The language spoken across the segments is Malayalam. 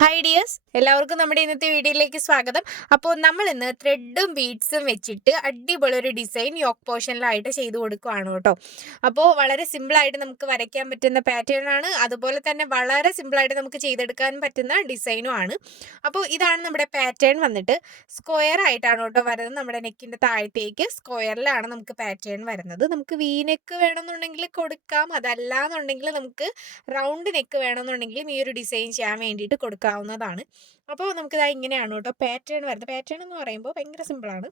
ഹായ് ഡിയേഴ്സ്, എല്ലാവർക്കും നമ്മുടെ ഇന്നത്തെ വീഡിയോയിലേക്ക് സ്വാഗതം. അപ്പോൾ നമ്മൾ ഇന്ന് ത്രെഡും ബീഡ്സും വെച്ചിട്ട് അടിപൊളി ഒരു ഡിസൈൻ യോക്ക് പോർഷനിലായിട്ട് ചെയ്ത് കൊടുക്കുകയാണ് കേട്ടോ. അപ്പോൾ വളരെ സിമ്പിളായിട്ട് നമുക്ക് വരയ്ക്കാൻ പറ്റുന്ന പാറ്റേൺ ആണ്, അതുപോലെ തന്നെ വളരെ സിമ്പിളായിട്ട് നമുക്ക് ചെയ്തെടുക്കാൻ പറ്റുന്ന ഡിസൈനും ആണ്. അപ്പോൾ ഇതാണ് നമ്മുടെ പാറ്റേൺ വന്നിട്ട് സ്ക്വയർ ആയിട്ടാണ് കേട്ടോ വരുന്നത്. നമ്മുടെ നെക്കിൻ്റെ താഴത്തേക്ക് സ്ക്വയറിലാണ് നമുക്ക് പാറ്റേൺ വരുന്നത്. നമുക്ക് വി നെക്ക് വേണമെന്നുണ്ടെങ്കിൽ കൊടുക്കാം, അതല്ല എന്നുണ്ടെങ്കിൽ നമുക്ക് റൗണ്ട് നെക്ക് വേണമെന്നുണ്ടെങ്കിലും ഈ ഒരു ഡിസൈൻ ചെയ്യാൻ വേണ്ടിയിട്ട് കൊടുക്കാവുന്നതാണ്. അപ്പോൾ നമുക്കിതാ ഇങ്ങനെയാണ് കേട്ടോ പാറ്റേൺ വരുന്നത്. പാറ്റേൺ എന്ന് പറയുമ്പോൾ ഭയങ്കര സിമ്പിളാണ്.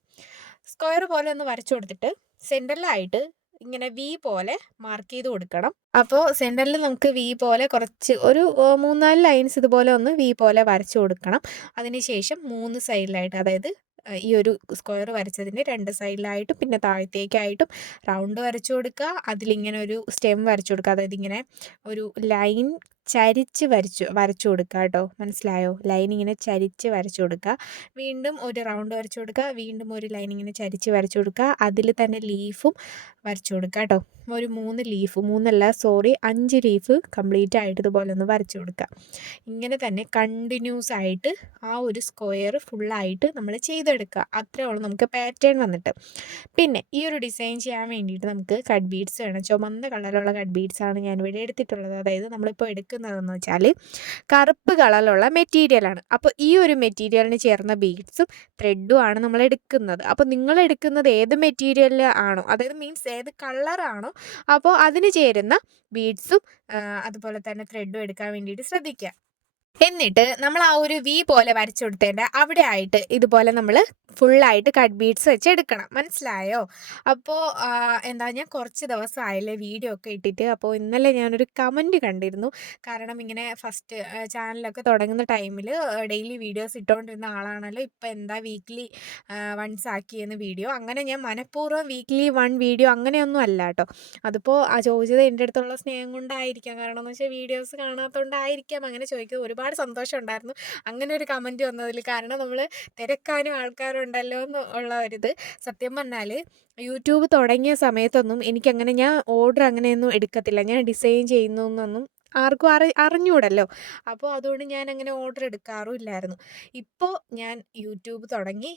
സ്ക്വയർ പോലെ ഒന്ന് വരച്ചു കൊടുത്തിട്ട് സെൻറ്ററിലായിട്ട് ഇങ്ങനെ വി പോലെ മാർക്ക് ചെയ്ത് കൊടുക്കണം. അപ്പോൾ സെൻറ്ററിൽ നമുക്ക് വി പോലെ കുറച്ച് ഒരു 3-4 ലൈൻസ് ഇതുപോലെ ഒന്ന് വി പോലെ വരച്ചു കൊടുക്കണം. അതിനുശേഷം 3 സൈഡിലായിട്ട്, അതായത് ഈ ഒരു സ്ക്വയർ വരച്ചതിൻ്റെ 2 സൈഡിലായിട്ടും പിന്നെ താഴത്തേക്കായിട്ടും റൗണ്ട് വരച്ചു കൊടുക്കുക. അതിലിങ്ങനെ ഒരു സ്റ്റെം വരച്ചു കൊടുക്കുക. അതായത് ഇങ്ങനെ ഒരു ലൈൻ ചരിച്ച് വരച്ചു കൊടുക്കുക കേട്ടോ. മനസ്സിലായോ? ലൈൻ ഇങ്ങനെ ചരിച്ച് വരച്ചു കൊടുക്കുക. വീണ്ടും ഒരു റൗണ്ട് വരച്ചു കൊടുക്കുക. വീണ്ടും ഒരു ലൈൻ ഇങ്ങനെ ചരിച്ച് വരച്ചു കൊടുക്കുക. അതിൽ തന്നെ ലീഫും വരച്ചു കൊടുക്കുക കേട്ടോ. ഒരു 3 ലീഫ്, 5 ലീഫ് കംപ്ലീറ്റ് ആയിട്ട് ഇതുപോലെ ഒന്ന് വരച്ചു കൊടുക്കുക. ഇങ്ങനെ തന്നെ കണ്ടിന്യൂസ് ആയിട്ട് ആ ഒരു സ്ക്വയർ ഫുള്ളായിട്ട് നമ്മൾ ചെയ്തെടുക്കുക. അത്രേ ഉള്ളൂ നമുക്ക് പാറ്റേൺ വന്നിട്ട്. പിന്നെ ഈ ഒരു ഡിസൈൻ ചെയ്യാൻ വേണ്ടിയിട്ട് നമുക്ക് കട്ട് ബീഡ്സ് വേണം. ചുമന്ന കളറിലുള്ള കട്ട് ബീഡ്സ് ആണ് ഞാനിവിടെ എടുത്തിട്ടുള്ളത്. അതായത് നമ്മളിപ്പോൾ എടുക്കുന്നതെന്ന് വെച്ചാൽ കറുപ്പ് കളറിലുള്ള മെറ്റീരിയലാണ്. അപ്പോൾ ഈ ഒരു മെറ്റീരിയലിന് ചേർന്ന ബീഡ്സും ത്രെഡും ആണ് നമ്മൾ എടുക്കുന്നത്. അപ്പോൾ നിങ്ങൾ എടുക്കുന്നത് ഏത് മെറ്റീരിയൽ ആണോ, അതായത് മീൻസ് ഏത് കളറാണോ, അപ്പോൾ അതിന് ചേരുന്ന ബീഡ്സും അതുപോലെ തന്നെ ത്രെഡും എടുക്കാൻ വേണ്ടിയിട്ട് ശ്രദ്ധിക്കുക. എന്നിട്ട് നമ്മൾ ആ ഒരു വി പോലെ വരച്ചു കൊടുത്തതിൻ്റെ അവിടെ ആയിട്ട് ഇതുപോലെ നമ്മൾ ഫുള്ളായിട്ട് കട്ട് ബീഡ്സ് വെച്ച് എടുക്കണം. മനസ്സിലായോ? അപ്പോൾ ഞാൻ കുറച്ച് ദിവസമായില്ലേ വീഡിയോ ഒക്കെ ഇട്ടിട്ട്. അപ്പോൾ ഇന്നലെ ഞാനൊരു കമൻറ്റ് കണ്ടിരുന്നു. കാരണം ഇങ്ങനെ ഫസ്റ്റ് ചാനലൊക്കെ തുടങ്ങുന്ന ടൈമിൽ ഡെയിലി വീഡിയോസ് ഇട്ടുകൊണ്ടിരുന്ന ആളാണല്ലോ, ഇപ്പോൾ എന്താ വീക്ക്ലി വൺസ് ആക്കിയെന്ന് വീഡിയോ. അങ്ങനെ ഞാൻ മനഃപൂർവ്വം വീക്ക്ലി 1 വീഡിയോ അങ്ങനെയൊന്നും അല്ല കേട്ടോ. അതിപ്പോൾ ചോദിച്ചത് എൻ്റെ അടുത്തുള്ള സ്നേഹം കൊണ്ടായിരിക്കാം. കാരണം എന്ന് വെച്ചാൽ വീഡിയോസ് കാണാത്തതുകൊണ്ടായിരിക്കാം അങ്ങനെ ചോദിക്കുന്നത്. ഒരുപാട് സന്തോഷം ഉണ്ടായിരുന്നു അങ്ങനെ ഒരു കമൻറ്റ് വന്നതിൽ. കാരണം നമ്മൾ തിരക്കാനും ആൾക്കാരുണ്ടല്ലോ എന്നുള്ള ഒരിത്. സത്യം പറഞ്ഞാൽ യൂട്യൂബ് തുടങ്ങിയ സമയത്തൊന്നും എനിക്കങ്ങനെ, ഞാൻ ഓർഡർ അങ്ങനെയൊന്നും എടുക്കത്തില്ല. ഞാൻ ഡിസൈൻ ചെയ്യുന്നൊന്നും ആർക്കും അറിഞ്ഞൂടല്ലോ. അപ്പോൾ അതുകൊണ്ട് ഞാൻ അങ്ങനെ ഓർഡർ എടുക്കാറുമില്ലായിരുന്നു. ഇപ്പോൾ ഞാൻ യൂട്യൂബ് തുടങ്ങി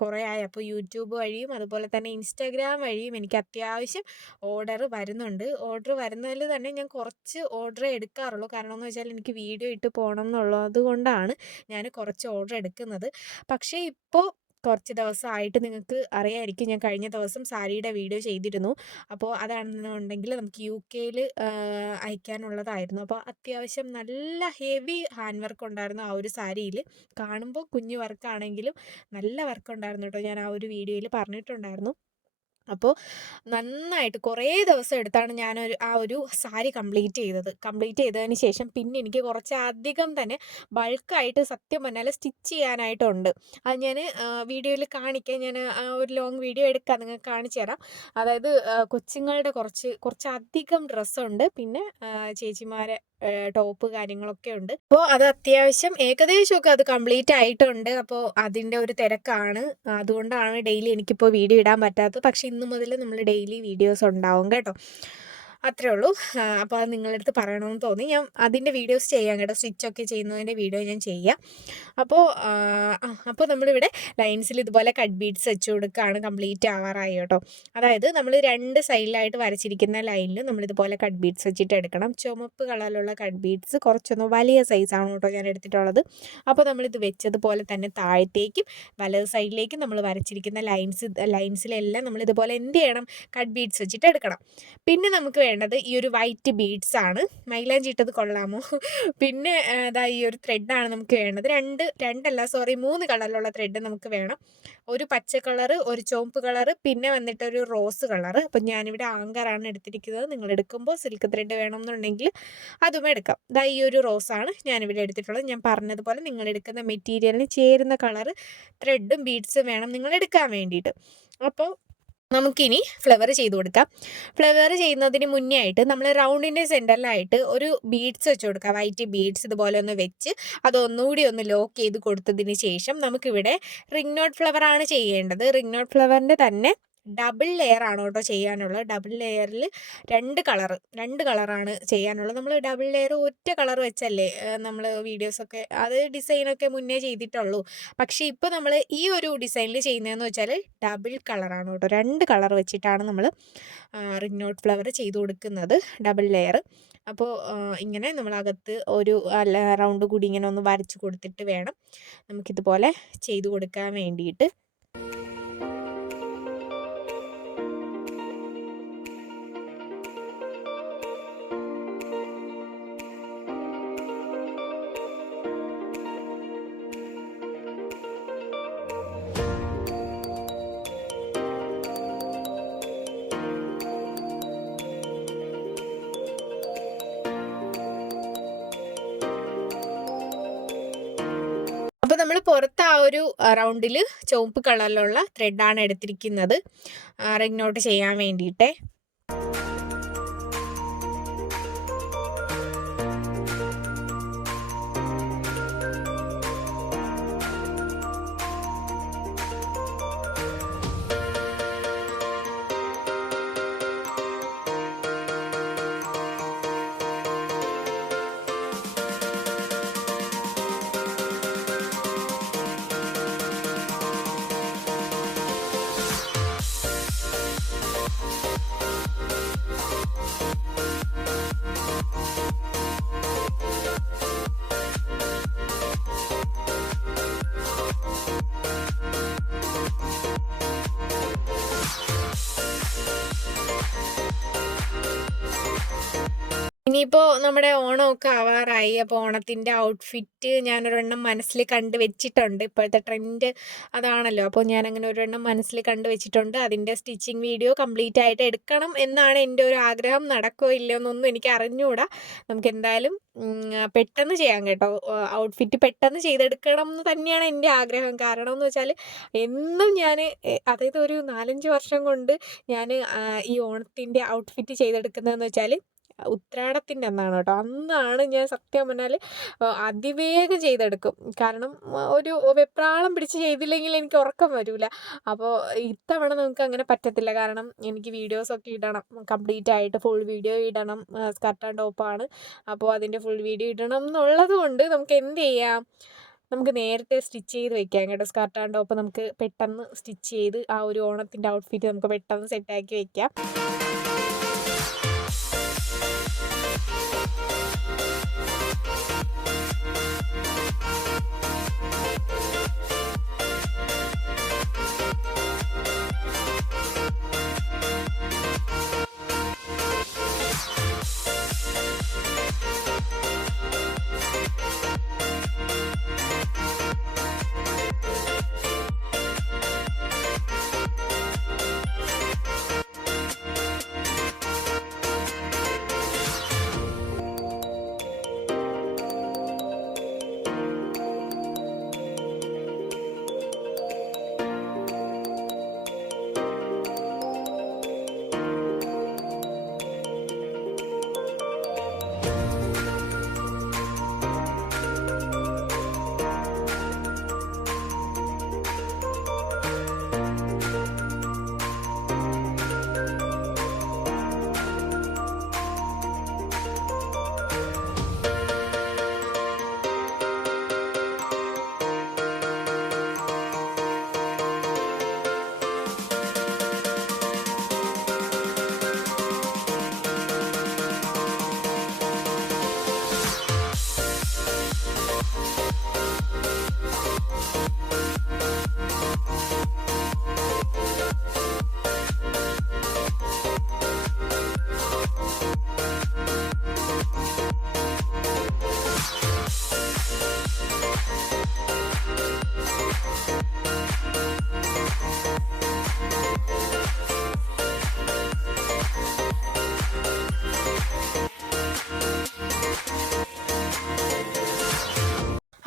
കുറേ ആയി. അപ്പോൾ യൂട്യൂബ് വഴിയും അതുപോലെ തന്നെ ഇൻസ്റ്റാഗ്രാം വഴിയും എനിക്ക് അത്യാവശ്യം ഓർഡർ വരുന്നുണ്ട്. ഓർഡർ വരുന്നതിൽ തന്നെ ഞാൻ കുറച്ച് ഓർഡർ എടുക്കാറുള്ളൂ. കാരണം എന്ന് വെച്ചാൽ എനിക്ക് വീഡിയോ ഇട്ട് പോകണം എന്നുള്ളത് കൊണ്ടാണ് ഞാൻ കുറച്ച് ഓർഡർ എടുക്കുന്നത്. പക്ഷേ ഇപ്പോൾ കുറച്ച് ദിവസമായിട്ട് നിങ്ങൾക്ക് അറിയാമായിരിക്കും, ഞാൻ കഴിഞ്ഞ ദിവസം സാരിയുടെ വീഡിയോ ചെയ്തിരുന്നു. അപ്പോൾ അതാണെന്നുണ്ടെങ്കിൽ നമുക്ക് UK-യിൽ അയക്കാനുള്ളതായിരുന്നു. അപ്പോൾ അത്യാവശ്യം നല്ല ഹെവി ഹാൻഡ് വർക്ക് ഉണ്ടായിരുന്നു ആ ഒരു സാരിയിൽ. കാണുമ്പോൾ കുഞ്ഞു വർക്കാണെങ്കിലും നല്ല വർക്ക് ഉണ്ടായിരുന്നു കേട്ടോ. ഞാൻ ആ ഒരു വീഡിയോയിൽ പറഞ്ഞിട്ടുണ്ടായിരുന്നു. അപ്പോൾ നന്നായിട്ട് കുറേ ദിവസം എടുത്താണ് ആ ഒരു സാരി കംപ്ലീറ്റ് ചെയ്തതിന് ശേഷം പിന്നെ എനിക്ക് കുറച്ച് അധികം തന്നെ ബൾക്കായിട്ട് സത്യം പറഞ്ഞാൽ സ്റ്റിച്ച് ചെയ്യാനായിട്ടുണ്ട്. അത് ഞാൻ വീഡിയോയിൽ കാണിക്കാം. ഞാൻ ഒരു ലോങ് വീഡിയോ എടുക്കാം, നിങ്ങൾക്ക് കാണിച്ചു തരാം. അതായത് കൊച്ചുങ്ങളുടെ കുറച്ചധികം ഡ്രസ്സുണ്ട്, പിന്നെ ചേച്ചിമാരെ ടോപ്പ് കാര്യങ്ങളൊക്കെ ഉണ്ട്. അപ്പോൾ അത് അത്യാവശ്യം ഏകദേശമൊക്കെ അത് കംപ്ലീറ്റ് ആയിട്ടുണ്ട്. അപ്പോൾ അതിൻ്റെ ഒരു തിരക്കാണ്, അതുകൊണ്ടാണ് ഡെയിലി എനിക്കിപ്പോൾ വീഡിയോ ഇടാൻ പറ്റാത്തത്. പക്ഷേ ഇന്ന് മുതൽ നമ്മൾ ഡെയിലി വീഡിയോസ് ഉണ്ടാവും കേട്ടോ. അത്രേ ഉള്ളൂ. അപ്പോൾ അത് നിങ്ങളുടെ അടുത്ത് പറയണമെന്ന് തോന്നി. ഞാൻ അതിൻ്റെ വീഡിയോസ് ചെയ്യാം കേട്ടോ. സ്റ്റിച്ചൊക്കെ ചെയ്യുന്നതിൻ്റെ വീഡിയോ ഞാൻ ചെയ്യാം. അപ്പോൾ നമ്മളിവിടെ ലൈൻസിൽ ഇതുപോലെ കട്ട് ബീഡ്സ് വെച്ച് കൊടുക്കുകയാണ്. കംപ്ലീറ്റ് ആവാറായി കേട്ടോ. അതായത് നമ്മൾ 2 സൈഡിലായിട്ട് വരച്ചിരിക്കുന്ന ലൈനിൽ നമ്മളിതുപോലെ കട്ട് ബീഡ്സ് വെച്ചിട്ട് എടുക്കണം. ചുമപ്പ് കളറിലുള്ള കട്ട് ബീഡ്സ് കുറച്ചൊന്ന് വലിയ സൈസാണ് കേട്ടോ ഞാൻ എടുത്തിട്ടുള്ളത്. അപ്പോൾ നമ്മളിത് വെച്ചതുപോലെ തന്നെ താഴത്തേക്കും വലത് സൈഡിലേക്കും നമ്മൾ വരച്ചിരിക്കുന്ന ലൈൻസിലെല്ലാം നമ്മളിതുപോലെ എന്ത് ചെയ്യണം, കട്ട് ബീഡ്സ് വെച്ചിട്ട് എടുക്കണം. പിന്നെ നമുക്ക് വേണ്ടത് ഈ ഒരു വൈറ്റ് ബീഡ്സ് ആണ്. മൈലാഞ്ചി ഇട്ടത് കൊള്ളാമോ? പിന്നെ ഈ ഒരു ത്രെഡാണ് നമുക്ക് വേണ്ടത്. 3 കളറിലുള്ള ത്രെഡ് നമുക്ക് വേണം. ഒരു പച്ച കളറ്, ഒരു ചുവപ്പ് കളറ്, പിന്നെ വന്നിട്ട് ഒരു റോസ് കളറ്. അപ്പം ഞാനിവിടെ ആങ്കറാണ് എടുത്തിരിക്കുന്നത്. നിങ്ങൾ എടുക്കുമ്പോൾ സിൽക്ക് ത്രെഡ് വേണമെന്നുണ്ടെങ്കിൽ അതും എടുക്കാം. ഈ ഒരു റോസാണ് ഞാനിവിടെ എടുത്തിട്ടുള്ളത്. ഞാൻ പറഞ്ഞതുപോലെ നിങ്ങൾ എടുക്കുന്ന മെറ്റീരിയലിന് ചേരുന്ന കളറ് ത്രെഡും ബീഡ്സും വേണം നിങ്ങൾ എടുക്കാൻ വേണ്ടിയിട്ട്. അപ്പോൾ നമുക്കിനി ഫ്ലവർ ചെയ്ത് കൊടുക്കാം. ഫ്ലവർ ചെയ്യുന്നതിന് മുന്നേ ആയിട്ട് നമ്മൾ റൗണ്ടിൻ്റെ സെൻറ്ററിലായിട്ട് ഒരു ബീഡ്സ് വെച്ച് കൊടുക്കാം. വൈറ്റ് ബീഡ്സ് ഇതുപോലെ ഒന്ന് വെച്ച് അതൊന്നുകൂടി ഒന്ന് ലോക്ക് ചെയ്ത് കൊടുത്തതിന് ശേഷം നമുക്കിവിടെ റിംഗ് നോട്ട് ഫ്ലവർ ആണ് ചെയ്യേണ്ടത്. റിംഗ് നോട്ട് ഫ്ലവറിൻ്റെ തന്നെ ഡബിൾ ലെയർ ആണ് കേട്ടോ ചെയ്യാനുള്ളത്. ഡബിൾ ലെയറിൽ രണ്ട് കളറാണ് ചെയ്യാനുള്ളത്. നമ്മൾ ഡബിൾ ലെയർ ഒറ്റ കളർ വെച്ചല്ലേ നമ്മൾ വീഡിയോസൊക്കെ അത് ഡിസൈനൊക്കെ മുന്നേ ചെയ്തിട്ടുള്ളൂ. പക്ഷേ ഇപ്പോൾ നമ്മൾ ഈ ഒരു ഡിസൈനിൽ ചെയ്യുന്നതെന്ന് വെച്ചാൽ ഡബിൾ കളറാണ് കേട്ടോ. 2 കളർ വെച്ചിട്ടാണ് നമ്മൾ റിംഗ് നോട്ട് ഫ്ലവർ ചെയ്ത് കൊടുക്കുന്നത്, ഡബിൾ ലെയർ. അപ്പോൾ ഇങ്ങനെ നമ്മളകത്ത് ഒരു റൗണ്ട് കൂടി ഇങ്ങനെ ഒന്ന് വരച്ച് കൊടുത്തിട്ട് വേണം നമുക്കിതുപോലെ ചെയ്ത് കൊടുക്കാൻ വേണ്ടിയിട്ട്. അപ്പോൾ നമ്മൾ പുറത്ത് ആ ഒരു റൗണ്ടിൽ ചുവപ്പ് കളറിലുള്ള ത്രെഡാണ് എടുത്തിരിക്കുന്നത് റിംഗ് നോട്ട് ചെയ്യാൻ വേണ്ടിയിട്ട്. ഇനിയിപ്പോൾ നമ്മുടെ ഓണമൊക്കെ ആവാറായി. അപ്പോൾ ഓണത്തിൻ്റെ ഔട്ട്ഫിറ്റ് ഞാനൊരെണ്ണം മനസ്സിൽ കണ്ട് വെച്ചിട്ടുണ്ട്. ഇപ്പോഴത്തെ ട്രെൻഡ് അതാണല്ലോ. അപ്പോൾ ഞാനങ്ങനെ ഒരെണ്ണം മനസ്സിൽ കണ്ട് വെച്ചിട്ടുണ്ട്. അതിൻ്റെ സ്റ്റിച്ചിങ് വീഡിയോ കംപ്ലീറ്റ് ആയിട്ട് എടുക്കണം എന്നാണ് എൻ്റെ ഒരു ആഗ്രഹം. നടക്കുമോ ഇല്ലയോ എന്നൊന്നും എനിക്ക് അറിഞ്ഞുകൂടാ. നമുക്കെന്തായാലും പെട്ടെന്ന് ചെയ്യാം കേട്ടോ. ഔട്ട്ഫിറ്റ് പെട്ടെന്ന് ചെയ്തെടുക്കണം എന്ന് തന്നെയാണ് എൻ്റെ ആഗ്രഹം. കാരണം എന്ന് വെച്ചാൽ എന്നും ഞാൻ അതായത് ഒരു 4-5 വർഷം കൊണ്ട് ഞാൻ ഈ ഓണത്തിൻ്റെ ഔട്ട്ഫിറ്റ് ചെയ്തെടുക്കുന്നതെന്ന് വെച്ചാൽ ഉത്രാടത്തിൻ്റെ അന്നാണ് കേട്ടോ. അന്നാണ് ഞാൻ സത്യം പറഞ്ഞാൽ അതിവേഗം ചെയ്തെടുക്കും. കാരണം ഒരു വെപ്രാളം പിടിച്ച് ചെയ്തില്ലെങ്കിൽ എനിക്ക് ഉറക്കം വരില്ല. അപ്പോൾ ഇത്തവണ നമുക്ക് അങ്ങനെ പറ്റത്തില്ല. കാരണം എനിക്ക് വീഡിയോസൊക്കെ ഇടണം, കംപ്ലീറ്റ് ആയിട്ട് ഫുൾ വീഡിയോ ഇടണം. സ്കർട്ട് ആൻഡ് ടോപ്പാണ്. അപ്പോൾ അതിൻ്റെ ഫുൾ വീഡിയോ ഇടണം എന്നുള്ളത് കൊണ്ട് നമുക്ക് എന്ത് ചെയ്യാം, നമുക്ക് നേരത്തെ സ്റ്റിച്ച് ചെയ്ത് വെക്കാം കേട്ടോ. സ്കർട്ട് ആൻഡ് ടോപ്പ് നമുക്ക് പെട്ടെന്ന് സ്റ്റിച്ച് ചെയ്ത് ആ ഒരു ഓണത്തിൻ്റെ ഔട്ട്ഫിറ്റ് നമുക്ക് പെട്ടെന്ന് സെറ്റാക്കി വെക്കാം.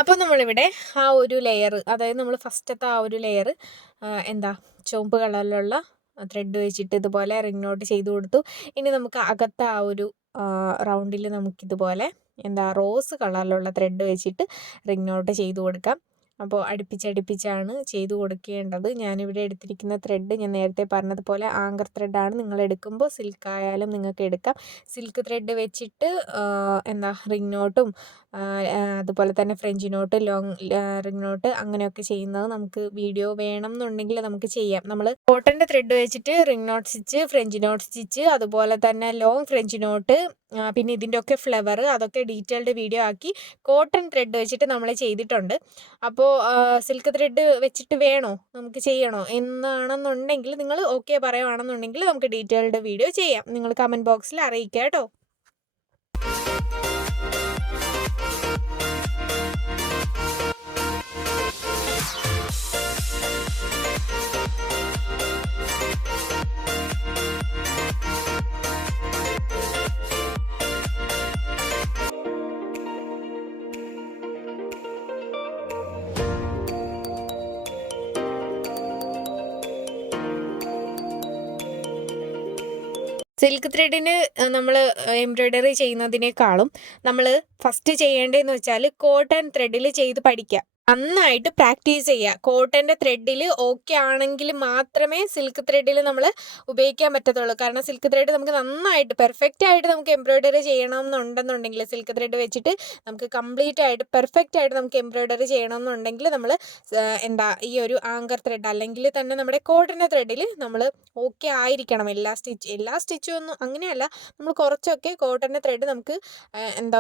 അപ്പോൾ നമ്മളിവിടെ ആ ഒരു ലെയർ, അതായത് നമ്മൾ ഫസ്റ്റത്തെ ആ ഒരു ലെയർ എന്താ ചുവപ്പ് കളറിലുള്ള ത്രെഡ് വെച്ചിട്ട് ഇതുപോലെ റിംഗ് നോട്ട് ചെയ്ത് കൊടുത്തു. ഇനി നമുക്ക് അകത്ത് ആ ഒരു റൗണ്ടിൽ നമുക്കിതുപോലെ എന്താ റോസ് കളറിലുള്ള ത്രെഡ് വെച്ചിട്ട് റിംഗ് നോട്ട് ചെയ്ത് കൊടുക്കാം. അപ്പോൾ അടുപ്പിച്ചടുപ്പിച്ചാണ് ചെയ്ത് കൊടുക്കേണ്ടത്. ഞാനിവിടെ എടുത്തിരിക്കുന്ന ത്രെഡ് ഞാൻ നേരത്തെ പറഞ്ഞതുപോലെ ആങ്കർ ത്രെഡാണ്. നിങ്ങൾ എടുക്കുമ്പോൾ സിൽക്ക് ആയാലും നിങ്ങൾക്ക് എടുക്കാം. സിൽക്ക് ത്രെഡ് വെച്ചിട്ട് റിംഗ് നോട്ടും അതുപോലെ തന്നെ French not, long ring not അങ്ങനെയൊക്കെ ചെയ്യുന്നത് നമുക്ക് വീഡിയോ വേണം എന്നുണ്ടെങ്കിൽ നമുക്ക് ചെയ്യാം. നമ്മൾ കോട്ടൻ്റെ ത്രെഡ് വെച്ചിട്ട് ring not stitch, French not stitch, അതുപോലെ തന്നെ ലോങ് ഫ്രഞ്ച് നോട്ട്, പിന്നെ ഇതിൻ്റെയൊക്കെ ഫ്ലവർ അതൊക്കെ ഡീറ്റെയിൽഡ് വീഡിയോ ആക്കി കോട്ടൺ ത്രെഡ് വെച്ചിട്ട് നമ്മൾ ചെയ്തിട്ടുണ്ട്. അപ്പോൾ സിൽക്ക് ത്രെഡ് വെച്ചിട്ട് വേണോ നമുക്ക് ചെയ്യണോ എന്നാണെന്നുണ്ടെങ്കിൽ നിങ്ങൾ ഓക്കെ പറയുകയാണെന്നുണ്ടെങ്കിൽ നമുക്ക് ഡീറ്റെയിൽഡ് വീഡിയോ ചെയ്യാം. നിങ്ങൾ കമൻറ്റ് ബോക്സിൽ അറിയിക്കുക കേട്ടോ. സിൽക്ക് ത്രെഡിന് നമ്മൾ എംബ്രോയ്ഡറി ചെയ്യുന്നതിനേക്കാളും നമ്മൾ ഫസ്റ്റ് ചെയ്യേണ്ടതെന്ന് വെച്ചാൽ കോട്ടൺ ത്രെഡിൽ ചെയ്ത് പഠിക്കുക. നന്നായിട്ട് പ്രാക്ടീസ് ചെയ്യുക. കോട്ടൻ്റെ ത്രെഡിൽ ഓക്കെ ആണെങ്കിൽ മാത്രമേ സിൽക്ക് ത്രെഡിൽ നമ്മൾ ഉപയോഗിക്കാൻ പറ്റത്തുള്ളൂ. കാരണം സിൽക്ക് ത്രെഡ് നമുക്ക് നന്നായിട്ട് പെർഫെക്റ്റ് ആയിട്ട് നമുക്ക് എംബ്രോയ്ഡറി ചെയ്യണമെന്നുണ്ടെന്നുണ്ടെങ്കിൽ സിൽക്ക് ത്രെഡ് വെച്ചിട്ട് നമുക്ക് കംപ്ലീറ്റ് ആയിട്ട് പെർഫെക്റ്റ് ആയിട്ട് നമുക്ക് എംബ്രോയ്ഡറി ചെയ്യണമെന്നുണ്ടെങ്കിൽ നമ്മൾ ഈ ഒരു ആങ്കർ ത്രെഡ് അല്ലെങ്കിൽ തന്നെ നമ്മുടെ കോട്ടൻ്റെ ത്രെഡിൽ നമ്മൾ ഓക്കെ ആയിരിക്കണം. എല്ലാ സ്റ്റിച്ചും ഒന്നും അങ്ങനെയല്ല, നമ്മൾ കുറച്ചൊക്കെ കോട്ടൻ്റെ ത്രെഡ് നമുക്ക്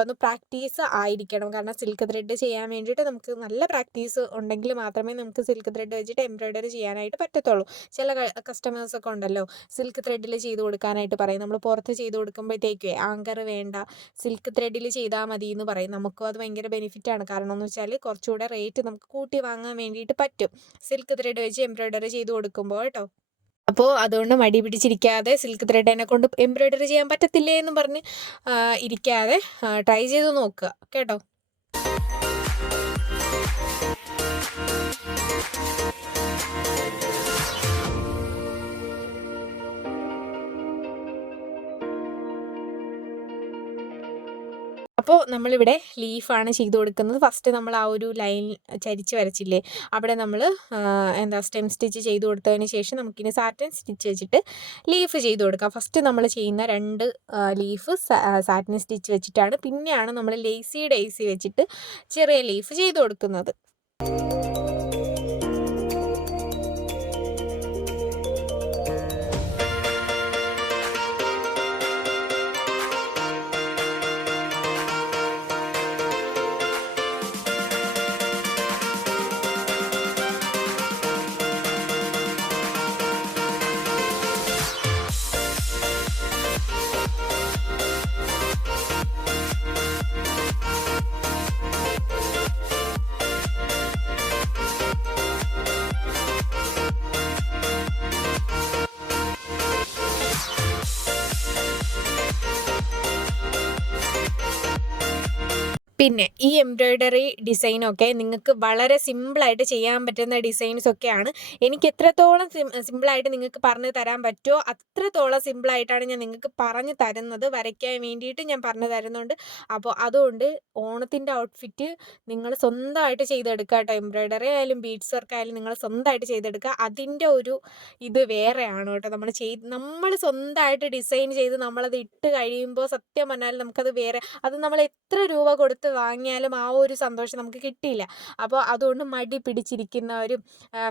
ഒന്ന് പ്രാക്ടീസ് ആയിരിക്കണം. കാരണം സിൽക്ക് ത്രെഡ് ചെയ്യാൻ വേണ്ടിയിട്ട് നമുക്ക് നല്ല പ്രാക്ടീസ് ഉണ്ടെങ്കിൽ മാത്രമേ നമുക്ക് സിൽക്ക് ത്രെഡ് വെച്ചിട്ട് എംബ്രോയ്ഡറി ചെയ്യാനായിട്ട് പറ്റത്തുള്ളൂ. ചില കസ്റ്റമേഴ്സൊക്കെ ഉണ്ടല്ലോ സിൽക്ക് ത്രെഡിൽ ചെയ്ത് കൊടുക്കാനായിട്ട് പറയും. നമ്മൾ പുറത്ത് ചെയ്ത് കൊടുക്കുമ്പോഴത്തേക്കേ ആങ്കർ വേണ്ട സിൽക്ക് ത്രെഡിൽ ചെയ്താൽ മതി എന്ന് പറയും. നമുക്കും അത് ഭയങ്കര ബെനിഫിറ്റാണ്. കാരണം എന്ന് വെച്ചാൽ കുറച്ചുകൂടെ റേറ്റ് നമുക്ക് കൂട്ടി വാങ്ങാൻ വേണ്ടിയിട്ട് പറ്റും സിൽക്ക് ത്രെഡ് വെച്ച് എംബ്രോയ്ഡറി ചെയ്ത് കൊടുക്കുമ്പോൾ കേട്ടോ. അപ്പോൾ അതുകൊണ്ട് മടി പിടിച്ചിരിക്കാതെ സിൽക്ക് ത്രെഡ് എന്നെ കൊണ്ട് എംബ്രോയ്ഡറി ചെയ്യാൻ പറ്റത്തില്ലേ എന്ന് പറഞ്ഞ് ഇരിക്കാതെ ട്രൈ ചെയ്ത് നോക്കുക കേട്ടോ. അപ്പോൾ നമ്മളിവിടെ ലീഫാണ് ചെയ്ത് കൊടുക്കുന്നത്. ഫസ്റ്റ് നമ്മൾ ആ ഒരു ലൈൻ ചരിച്ച് വരച്ചില്ലേ, അവിടെ നമ്മൾ സ്റ്റെം സ്റ്റിച്ച് ചെയ്ത് കൊടുത്തതിന് ശേഷം നമുക്കിനി സാറ്റൻ സ്റ്റിച്ച് വെച്ചിട്ട് ലീഫ് ചെയ്ത് കൊടുക്കാം. ഫസ്റ്റ് നമ്മൾ ചെയ്യുന്ന 2 ലീഫ് സാറ്റൻ സ്റ്റിച്ച് വെച്ചിട്ടാണ്. പിന്നെയാണ് നമ്മൾ ലേസി ഡേയ്സി വെച്ചിട്ട് ചെറിയ ലീഫ് ചെയ്ത് കൊടുക്കുന്നത്. പിന്നെ ഈ എംബ്രോയ്ഡറി ഡിസൈനൊക്കെ നിങ്ങൾക്ക് വളരെ സിമ്പിളായിട്ട് ചെയ്യാൻ പറ്റുന്ന ഡിസൈൻസൊക്കെയാണ്. എനിക്ക് എത്രത്തോളം സിമ്പിളായിട്ട് നിങ്ങൾക്ക് പറഞ്ഞു തരാൻ പറ്റുമോ അത്രത്തോളം സിമ്പിളായിട്ടാണ് ഞാൻ നിങ്ങൾക്ക് പറഞ്ഞു തരുന്നത്. വരയ്ക്കാൻ വേണ്ടിയിട്ട് ഞാൻ പറഞ്ഞു തരുന്നുണ്ട്. അപ്പോൾ അതുകൊണ്ട് ഓണത്തിൻ്റെ ഔട്ട്ഫിറ്റ് നിങ്ങൾ സ്വന്തമായിട്ട് ചെയ്തെടുക്കുക കേട്ടോ. എംബ്രോയ്ഡറി ആയാലും ബീഡ്സ് വർക്ക് ആയാലും നിങ്ങൾ സ്വന്തമായിട്ട് ചെയ്തെടുക്കുക. അതിൻ്റെ ഒരു ഇത് വേറെയാണ് കേട്ടോ. നമ്മൾ സ്വന്തമായിട്ട് ഡിസൈൻ ചെയ്ത് നമ്മളത് ഇട്ട് കഴിയുമ്പോൾ സത്യം പറഞ്ഞാൽ നമുക്കത് വേറെ, അത് നമ്മൾ എത്ര രൂപ കൊടുത്ത് വാങ്ങിയാലും ആ ഒരു സന്തോഷം നമുക്ക് കിട്ടിയില്ല. അപ്പോൾ അതുകൊണ്ട് മടി പിടിച്ചിരിക്കുന്നവരും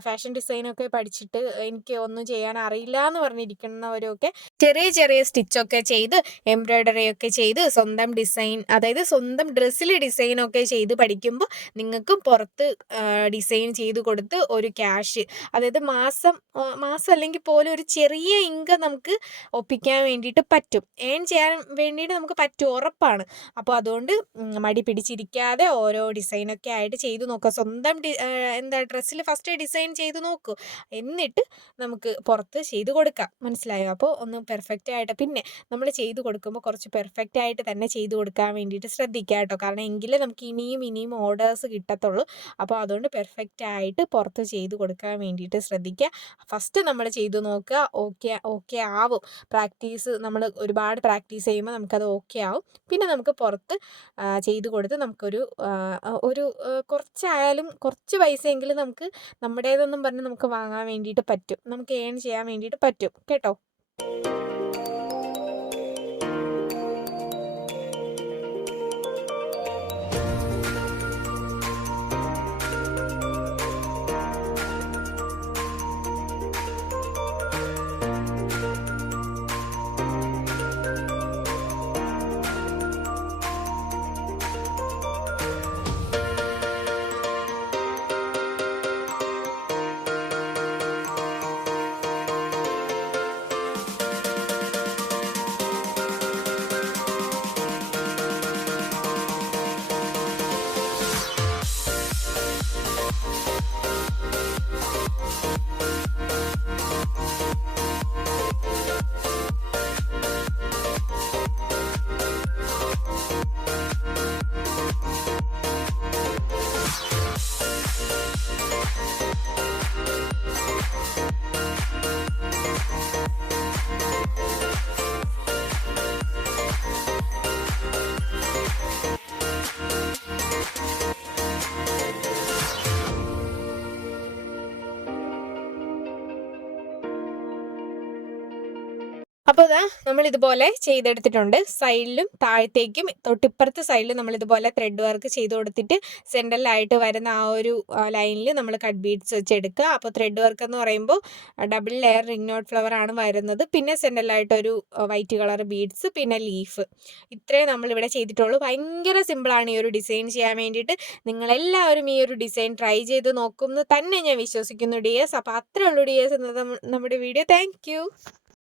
ഫാഷൻ ഡിസൈനൊക്കെ പഠിച്ചിട്ട് എനിക്ക് ഒന്നും ചെയ്യാൻ അറിയില്ല എന്ന് പറഞ്ഞിരിക്കുന്നവരൊക്കെ ചെറിയ ചെറിയ സ്റ്റിച്ചൊക്കെ ചെയ്ത് എംബ്രോയ്ഡറി ഒക്കെ ചെയ്ത് സ്വന്തം ഡിസൈൻ, അതായത് സ്വന്തം ഡ്രസ്സിൽ ഡിസൈനൊക്കെ ചെയ്ത് പഠിക്കുമ്പോൾ നിങ്ങൾക്കും പുറത്ത് ഡിസൈൻ ചെയ്ത് കൊടുത്ത് ഒരു ക്യാഷ്, അതായത് മാസം അല്ലെങ്കിൽ പോലും ഒരു ചെറിയ ഇൻകം നമുക്ക് ഒപ്പിക്കാൻ വേണ്ടിയിട്ട് പറ്റും. ഏൺ ചെയ്യാൻ വേണ്ടിയിട്ട് നമുക്ക് പറ്റും, ഉറപ്പാണ്. അപ്പോൾ അതുകൊണ്ട് മടി പിടിച്ചിരിക്കാതെ ഓരോ ഡിസൈനൊക്കെ ആയിട്ട് ചെയ്ത് നോക്കുക. സ്വന്തം ഡ്രസ്സിൽ ഫസ്റ്റ് ഡിസൈൻ ചെയ്ത് നോക്കൂ, എന്നിട്ട് നമുക്ക് പുറത്ത് ചെയ്ത് കൊടുക്കാം. മനസ്സിലായോ? അപ്പോൾ ഒന്ന് പെർഫെക്റ്റ് ആയിട്ട് പിന്നെ നമ്മൾ ചെയ്ത് കൊടുക്കുമ്പോൾ കുറച്ച് പെർഫെക്റ്റ് ആയിട്ട് തന്നെ ചെയ്ത് കൊടുക്കാൻ വേണ്ടിയിട്ട് ശ്രദ്ധിക്കുക കേട്ടോ. കാരണം എങ്കിലേ നമുക്ക് ഇനിയും ഓർഡേഴ്സ് കിട്ടത്തുള്ളൂ. അപ്പോൾ അതുകൊണ്ട് പെർഫെക്റ്റ് ആയിട്ട് പുറത്ത് ചെയ്ത് കൊടുക്കാൻ വേണ്ടിയിട്ട് ശ്രദ്ധിക്കുക. ഫസ്റ്റ് നമ്മൾ ചെയ്ത് നോക്കുക, ഓക്കെ ആവും. നമ്മൾ ഒരുപാട് പ്രാക്ടീസ് ചെയ്യുമ്പോൾ നമുക്കത് ഓക്കെ ആവും. പിന്നെ നമുക്ക് പുറത്ത് ചെയ്ത് കൊടുത്ത് നമുക്കൊരു കുറച്ചായാലും കുറച്ച് പൈസയെങ്കിലും നമുക്ക് നമ്മുടേതെന്നും പറഞ്ഞ് നമുക്ക് വാങ്ങാൻ വേണ്ടിയിട്ട് പറ്റും, നമുക്ക് ഏൺ ചെയ്യാൻ വേണ്ടിയിട്ട് പറ്റും കേട്ടോ. അപ്പോൾ നമ്മൾ ഇതുപോലെ ചെയ്തെടുത്തിട്ടുണ്ട്. സൈഡിലും താഴത്തേക്കും തൊട്ടിപ്പുറത്തെ സൈഡിലും നമ്മൾ ഇതുപോലെ ത്രെഡ് വർക്ക് ചെയ്ത് കൊടുത്തിട്ട് സെൻറ്ററിലായിട്ട് വരുന്ന ആ ഒരു ലൈനിൽ നമ്മൾ കട്ട് ബീഡ്സ് വെച്ചെടുക്കുക. അപ്പോൾ ത്രെഡ് വർക്ക് എന്ന് പറയുമ്പോൾ double layer ring not flower ആണ് വരുന്നത്. പിന്നെ സെൻറ്ററിലായിട്ടൊരു വൈറ്റ് കളർ ബീഡ്സ്, പിന്നെ ലീഫ്. ഇത്രയും നമ്മളിവിടെ ചെയ്തിട്ടുള്ളൂ. ഭയങ്കര സിമ്പിളാണ് ഈ ഒരു ഡിസൈൻ ചെയ്യാൻ വേണ്ടിയിട്ട്. നിങ്ങളെല്ലാവരും ഈ ഒരു ഡിസൈൻ ട്രൈ ചെയ്ത് നോക്കുമെന്ന് തന്നെ ഞാൻ വിശ്വസിക്കുന്നു ഡിയേഴ്സ്. അപ്പോൾ അത്രേ ഉള്ളൂ ഡിയേഴ്സ് ഇന്നത്തെ നമ്മുടെ വീഡിയോ. താങ്ക്